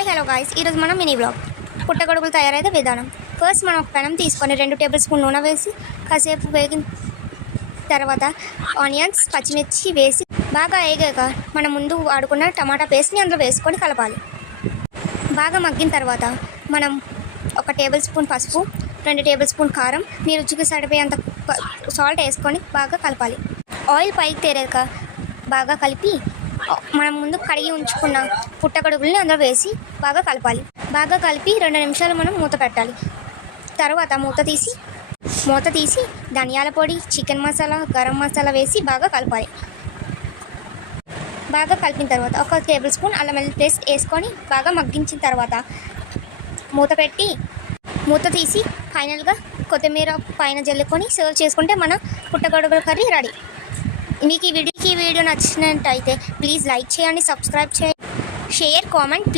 Hi hello guys, ఈరోజు మనం mini blog పుట్టగొడుగులు తయారైతే విధానం. ఫస్ట్ మనం ఒక పెనం తీసుకొని 2 టేబుల్ స్పూన్ నూనె వేసి కాసేపు వేగిన తర్వాత ఆనియన్స్ పచ్చిమిర్చి వేసి బాగా వేగాక మనం ముందు వాడుకున్న టమాటా పేస్ట్ని అందులో వేసుకొని కలపాలి. బాగా మగ్గిన తర్వాత మనం 1 టేబుల్ స్పూన్ పసుపు, 2 టేబుల్ స్పూన్ కారం, మీ రుచికి సరిపోయేంత సాల్ట్ వేసుకొని బాగా కలపాలి. ఆయిల్ పైకి తేరాక బాగా కలిపి మనం ముందు కడిగి ఉంచుకున్న పుట్టగొడుగుల్ని అందులో వేసి బాగా కలపాలి. బాగా కలిపి 2 నిమిషాలు మనం మూత పెట్టాలి. తర్వాత మూత తీసి ధనియాల పొడి, చికెన్ మసాలా, గరం మసాలా వేసి బాగా కలపాలి. బాగా కలిపిన తర్వాత 1 టేబుల్ స్పూన్ అల్లం వెల్లుల్లి పేస్ట్ వేసుకొని బాగా మగ్గించిన తర్వాత మూత తీసి ఫైనల్గా కొత్తిమీర పైన జల్లుకొని సర్వ్ చేసుకుంటే మన పుట్టగొడుగుల కర్రీ రెడీ. మీకు ఈ వీడియో నచ్చినట్టయితే ప్లీజ్ లైక్ చేయండి, సబ్స్క్రైబ్ చేయండి, షేర్, కామెంట్.